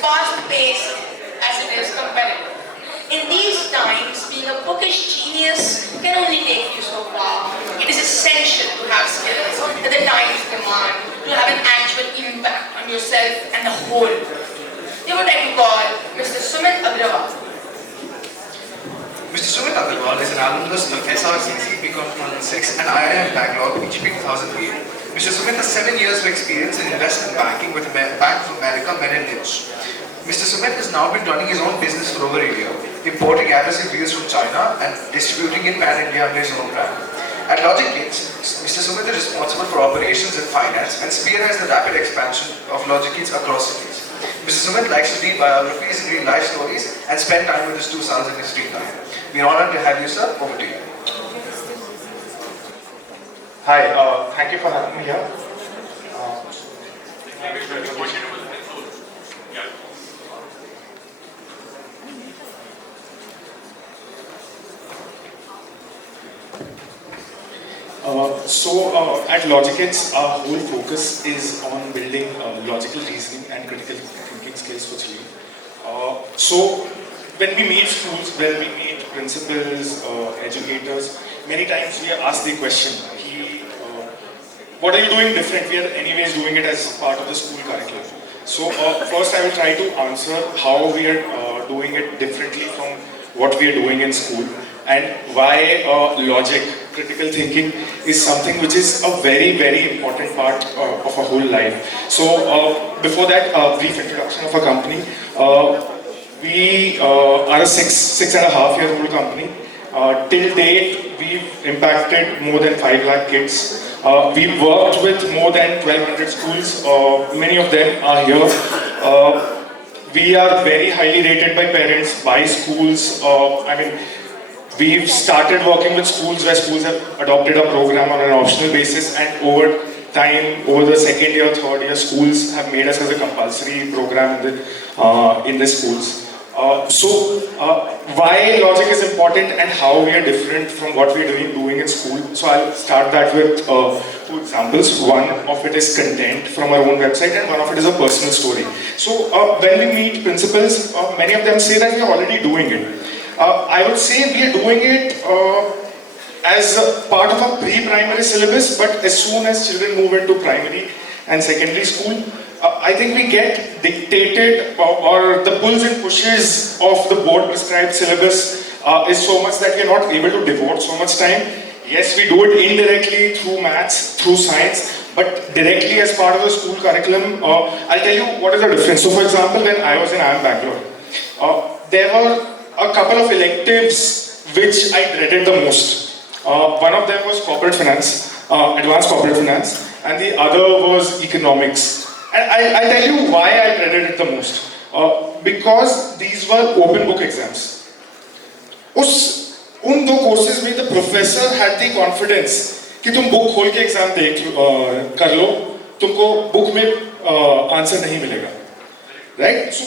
fast-paced as it is competitive. In these times, being a bookish genius can only take you so far. It is essential to have skills that the times demand, to have an actual impact on yourself and the whole world. We would like to call Mr. Sumit Agarwal. Mr. Sumit Agarwal is an alumnus of SRCC BCom 2006 and IIM Bangalore PGP 2008. Mr. Sumit has 7 years of experience in investment banking with Bank of America Merrill Lynch. Mr. Sumit has now been running his own business for over a year, importing adhesive wheels from China and distributing in Pan-India under his own brand. At LogIQids, Mr. Sumit is responsible for operations and finance and spearheads the rapid expansion of LogIQids across cities. Mr. Sumit likes to read biographies and read life stories and spend time with his 2 sons in his free time. We are honored to have you, sir. Over to you. Hi, thank you for having me here. At LogIQids, our whole focus is on building logical reasoning and critical thinking skills for children. So when we meet schools, when we meet principals, educators, many times we are asked the question, what are you doing different? We are anyways doing it as part of the school curriculum. So first I will try to answer how we are doing it differently from what we are doing in school and why logic, critical thinking is something which is a very, very important part of our whole life. So before that, a brief introduction of our company. We are a 6.5-year-old company. Till date, we've impacted more than 5 lakh kids. We've worked with more than 1,200 schools. Many of them are here. We are very highly rated by parents, by schools. We've started working with schools where schools have adopted a program on an optional basis, and over time, over the 2nd year, 3rd year, schools have made us as a compulsory program in the schools. Why logic is important and how we are different from what we are doing in school. So I'll start that with 2 examples. One of it is content from our own website and one of it is a personal story. So when we meet principals, many of them say that we are already doing it. I would say we are doing it as a part of a pre-primary syllabus, but as soon as children move into primary and secondary school, I think we get dictated or the pulls and pushes of the board prescribed syllabus is so much that we are not able to devote so much time. Yes, we do it indirectly through maths, through science, but directly as part of the school curriculum. I'll tell you what is the difference. So for example, when I was in IIM Bangalore, there were a couple of electives which I dreaded the most. One of them was corporate finance, advanced corporate finance, and the other was economics. And I'll tell you why I dreaded it the most. Because these were open book exams. उन 2 courses में the professor had the confidence कि तुम book खोल के exam कर लो, तुमको book में answer नहीं मिलेगा, right? So,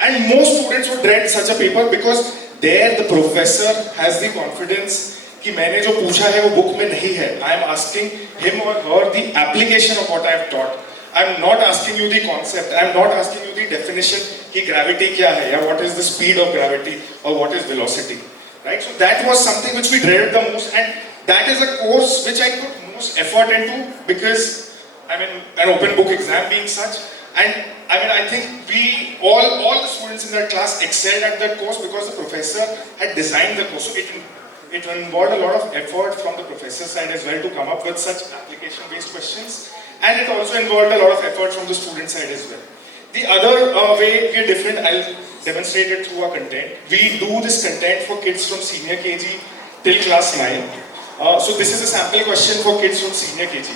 and most students would dread such a paper because there the professor has the confidence कि मैंने जो पूछा है वो book में नहीं है. I am asking him or her the application of what I have taught. I am not asking you the concept. I am not asking you the definition कि gravity क्या है या what is the speed of gravity or what is velocity, right? So that was something which we dreaded the most, and that is a course which I put most effort into because an open book exam being such, and I think we all the students in that class excelled at that course because the professor had designed the course. So it involved a lot of effort from the professor's side as well to come up with such application-based questions, and it also involved a lot of effort from the student side as well. The other way we are different, I'll demonstrate it through our content. We do this content for kids from senior KG till class 9. So this is a sample question for kids from senior KG.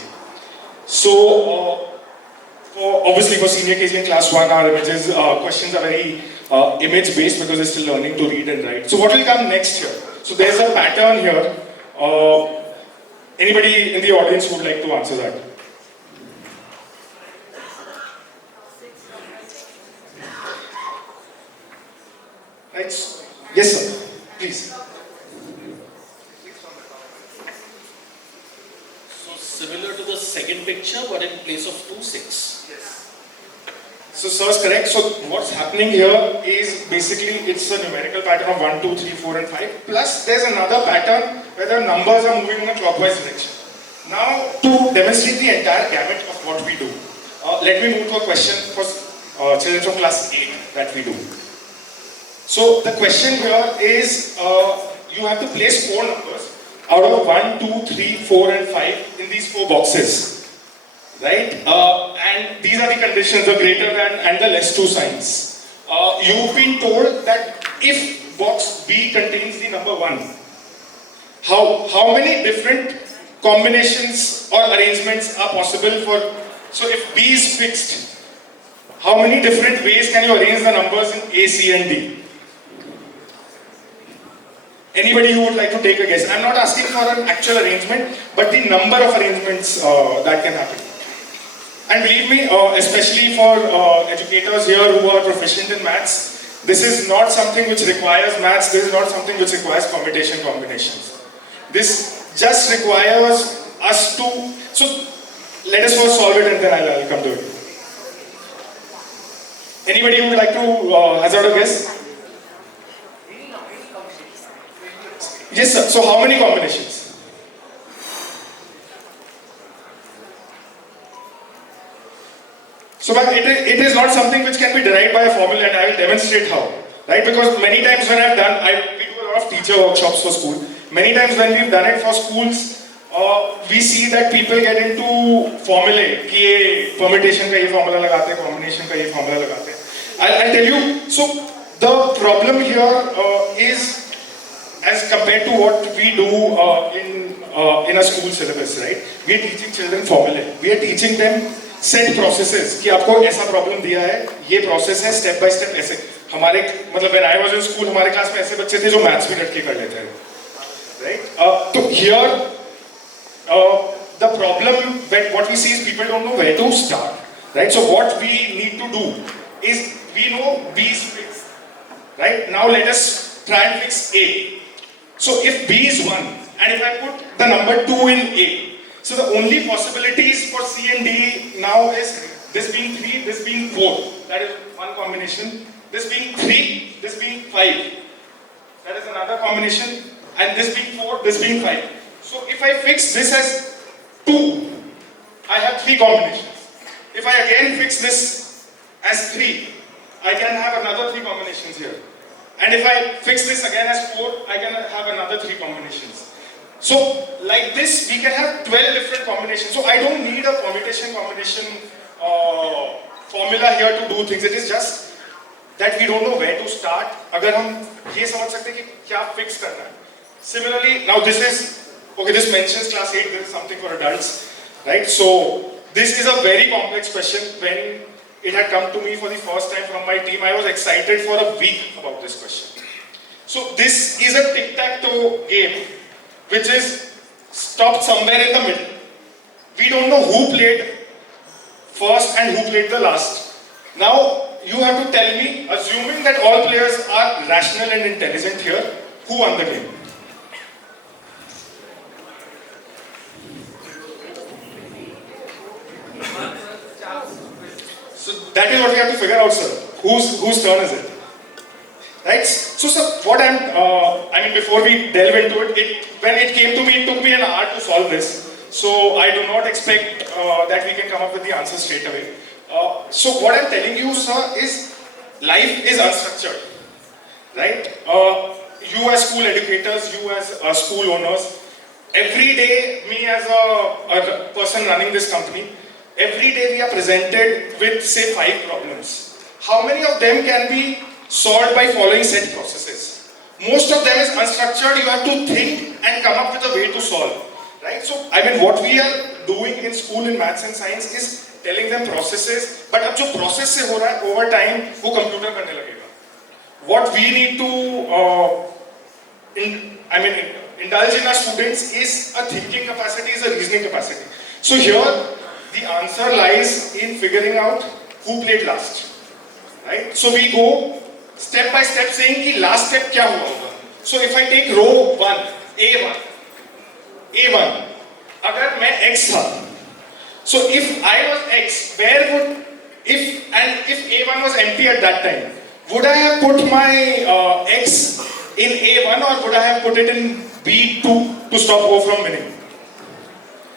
So obviously for senior KG and class 1, our questions are very image-based because they're still learning to read and write. So what will come next here? So there's a pattern here. Anybody in the audience who would like to answer that? Right? Yes, sir. Please. So similar to the second picture, but in place of 2, 6. Yes. So sir is correct. So what's happening here is basically it's a numerical pattern of 1, 2, 3, 4 and 5. Plus there's another pattern where the numbers are moving in a clockwise direction. Now to demonstrate the entire gamut of what we do, let me move to a question for children from class 8 that we do. So the question here is you have to place 4 numbers out of 1, 2, 3, 4 and 5 in these 4 boxes. Right? And these are the conditions, the greater than and the less to signs. You've been told that if box B contains the number 1, how many different combinations or arrangements are possible for, so if B is fixed, how many different ways can you arrange the numbers in A, C and D? Anybody who would like to take a guess? I'm not asking for an actual arrangement, but the number of arrangements that can happen. And believe me, especially for educators here who are proficient in maths, this is not something which requires maths, this is not something which requires permutation combinations. This just requires us to, so let us first solve it and then I'll come to it. Anybody who would like to hazard a guess? Yes sir, so how many combinations? So it is not something which can be derived by a formula and I will demonstrate how. Right? Because many times when I've done, we do a lot of teacher workshops for school. Many times when we've done it for schools, we see that people get into formulae, कि ये permutation का ये formula लगाते हैं, combination का ये formula लगाते हैं. I'll tell you, so the problem here is as compared to what we do in a school syllabus, right? We are teaching children formulae. We are teaching them set processes कि आपको ऐसा problem दिया है, ये process है, step by step ऐसे. हमारे मतलब when I was in school हमारे क्लास में ऐसे बच्चे थे जो मैथ्स भी डट के कर लेते हैं, right? तो here the problem what we see is people don't know where to start, right? So what we need to do is we know B is fixed, right? Now let us try and fix A. So if B is 1 and if I put the number 2 in A, so the only possibilities for C and D now is this being 3, this being 4. That is one combination. This being 3, this being 5. That is another combination. And this being 4, this being 5. So if I fix this as 2, I have 3 combinations. If I again fix this as 3, I can have another 3 combinations here. And if I fix this again as 4, I can have another 3 combinations. So, like this, we can have 12 different combinations. So, I don't need a permutation combination formula here to do things. It is just that we don't know where to start. अगर हम ये समझ सकते हैं कि क्या fix करना है. Similarly, now this is, okay, this mentions class 8, this is something for adults, right? So, this is a very complex question. When it had come to me for the first time from my team, I was excited for a week about this question. So, this is a tic-tac-toe game, which is stopped somewhere in the middle. We don't know who played first and who played the last. Now, you have to tell me, assuming that all players are rational and intelligent here, who won the game? So that is what we have to figure out, sir. Whose turn is it? Right? So, sir, what I mean, before we delve into it, when it came to me, it took me an hour to solve this. So, I do not expect that we can come up with the answer straight away. So, what I'm telling you, sir, is life is unstructured. Right? You as school educators, you as school owners, every day, me as a person running this company, every day we are presented with, say, 5 problems. How many of them can be solved by following set processes? Most of them is unstructured. You have to think and come up with a way to solve. Right? So, I mean, what we are doing in school in maths and science is telling them processes. But अब जो process से हो रहा है, over time, वो computer करने लगेगा. What we need to, indulge in our students is a thinking capacity, is a reasoning capacity. So here, the answer lies in figuring out who played last. Right? So we go step by step saying कि last step क्या हुआ होगा. So if I take row 1, A1, अगर मैं X था, so if I was X, where would if A1 was empty at that time, would I have put my X in A1 or would I have put it in B2 to stop O from winning?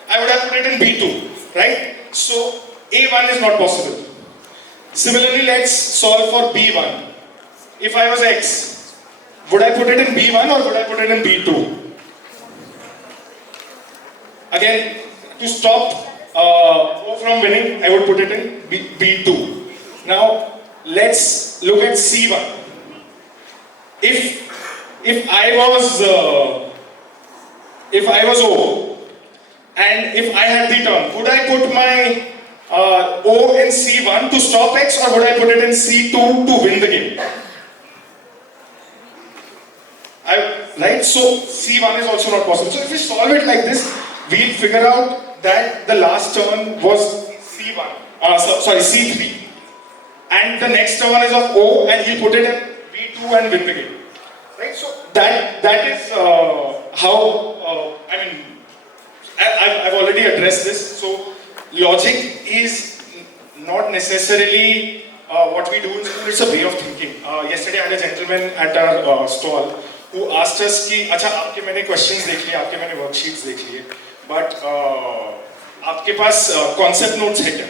I would have put it in B2, right? So A1 is not possible. Similarly, let's solve for B1. If I was X, would I put it in B1 or would I put it in B2? Again, to stop O from winning, I would put it in B2. Now, let's look at C1. If I was O, and if I had the turn, would I put my O in C1 to stop X or would I put it in C2 to win the game? Right? So C1 is also not possible. So if we solve it like this, we'll figure out that the last turn was C3. And the next turn is of O and he'll put it in B2 and win the game. Right? So that is how, I've already addressed this. So logic is not necessarily what we do in school, it's a way of thinking. Yesterday I had a gentleman at our stall who asked us कि अच्छा आपके मैंने questions देख लिए, आपके मैंने worksheets देख लिए, but आपके पास concept notes है क्या?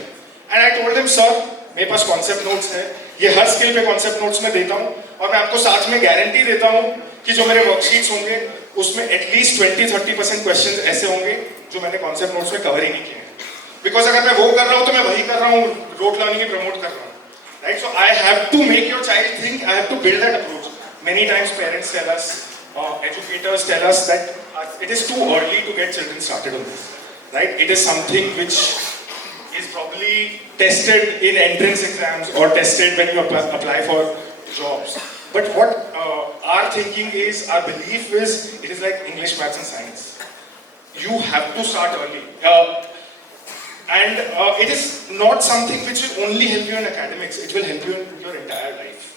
And I told him, sir, मेरे पास concept notes है, ये हर skill पे concept notes मैं देता हूँ और मैं आपको साथ में guarantee देता हूँ कि जो मेरे worksheets होंगे उसमें at least 20-30% questions ऐसे होंगे जो मैंने concept notes में cover ही नहीं किए हैं. Because अगर मैं वो कर रहा हूँ तो मैं वही कर रहा हूँ, rote learning ही promote कर रहा हूँ. Right? So I have to make your child think, I have to build that approach. Many times parents tell us, educators tell us that it is too early to get children started on this. Right? It is something which is probably tested in entrance exams or tested when you apply for jobs. But what our thinking is, our belief is, it is like English, maths and science. You have to start early. And it is not something which will only help you in academics, it will help you in your entire life.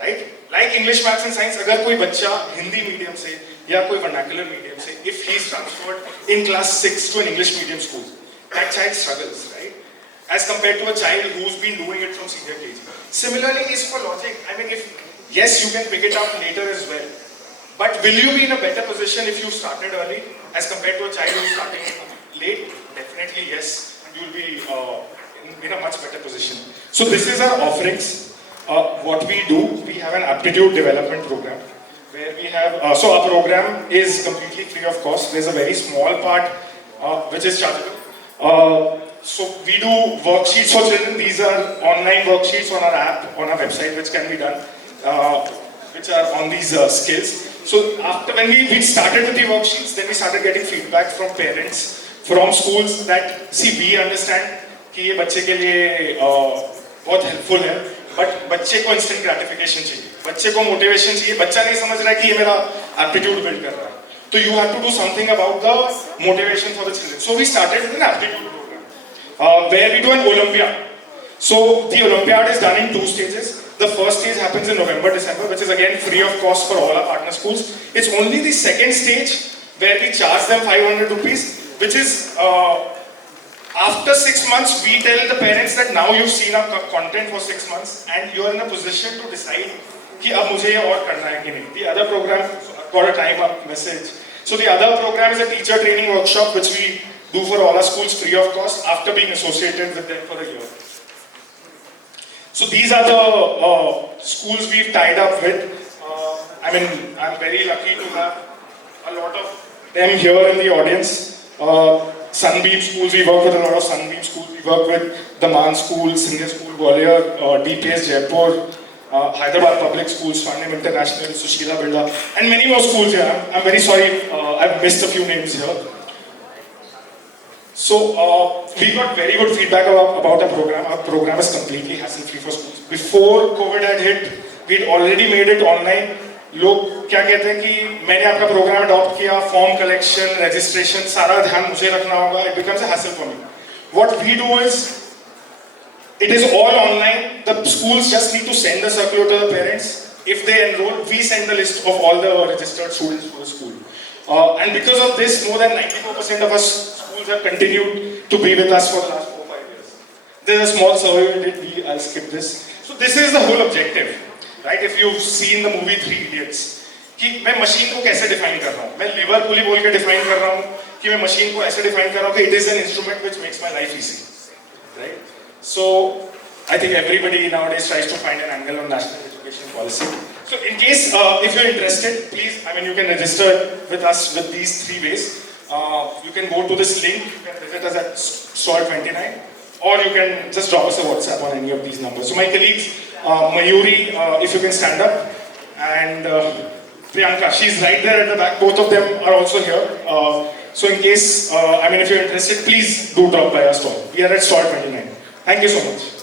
Right? Like English, maths and science, अगर कोई बच्चा Hindi medium से या कोई vernacular medium से, if he is transferred in class 6 to an English medium school, that child struggles, right? As compared to a child who's been doing it from senior KG. Similarly is for logic. I mean, yes, you can pick it up later as well. But will you be in a better position if you started early as compared to a child who's starting late? Definitely yes, you will be in a much better position. So this is our offerings. What we do, we have an aptitude development program where we have, so our program is completely free of cost. There's a very small part which is chargeable. So we do worksheets for children. These are online worksheets on our app, on our website, which can be done, which are on these skills. So after when we started with the worksheets, then we started getting feedback from parents, from schools that, see, we understand कि ये बच्चे के लिए बहुत helpful है, but बच्चे को instant gratification चाहिए, बच्चे को motivation चाहिए, बच्चा नहीं समझ रहा है कि ये मेरा aptitude build कर रहा है. So you have to do something about the motivation for the children. So we started with an aptitude program where we do an Olympiad. So the Olympiad is done in 2 stages. The first stage happens in November, December, which is again free of cost for all our partner schools. It's only the second stage where we charge them 500 rupees, which is after 6 months, we tell the parents that now you've seen our content for 6 months and you're in a position to decide कि अब मुझे ये और करना है कि नहीं. The other program, got a time up message. So the other program is a teacher training workshop which we do for all our schools free of cost after being associated with them for a year. So these are the schools we've tied up with. I mean, I'm very lucky to have a lot of them here in the audience. Sunbeam schools, we work with a lot of Sunbeam schools. We work with the Man School, Senior School, Gwalior, DPS Jaipur, Hyderabad Public Schools, Swarnim International, Sushila Birla, and many more schools here. I'm very sorry, I've missed a few names here. So we got very good feedback about our program. Our program is completely hassle-free for schools. Before COVID had hit, we'd already made it online. लोग क्या कहते हैं कि मैंने आपका programme adopt किया, form collection, registration, सारा ध्यान मुझे रखना होगा. It becomes a hassle for me. What we do is, it is all online. The schools just need to send the circular to the parents. If they enroll, we send the list of all the registered students to the school. And because of this, more than 94% of us schools have continued to be with us for the last 4-5 years. There's a small survey we did, I'll skip this. So this is the whole objective, right? If you've seen the movie Three Idiots, कि मैं machine को कैसे define कर रहा हूँ, मैं liver पुली बोल के डिफाइन कर रहा हूँ कि मैं मशीन को ऐसे डिफाइन कर रहा हूँ कि it is an instrument which makes my life easy, right? So I think everybody nowadays tries to find an angle on national education policy. So in case if you're interested, please, I mean, you can register with us with these 3 ways. You can go to this link, you can visit us at SOL29, or you can just drop us a WhatsApp on any of these numbers. So my colleagues, Mayuri, if you can stand up, and Priyanka, she's right there at the back. Both of them are also here. So in case, I mean, if you're interested, please do drop by our stall. We are at stall 29. Thank you so much.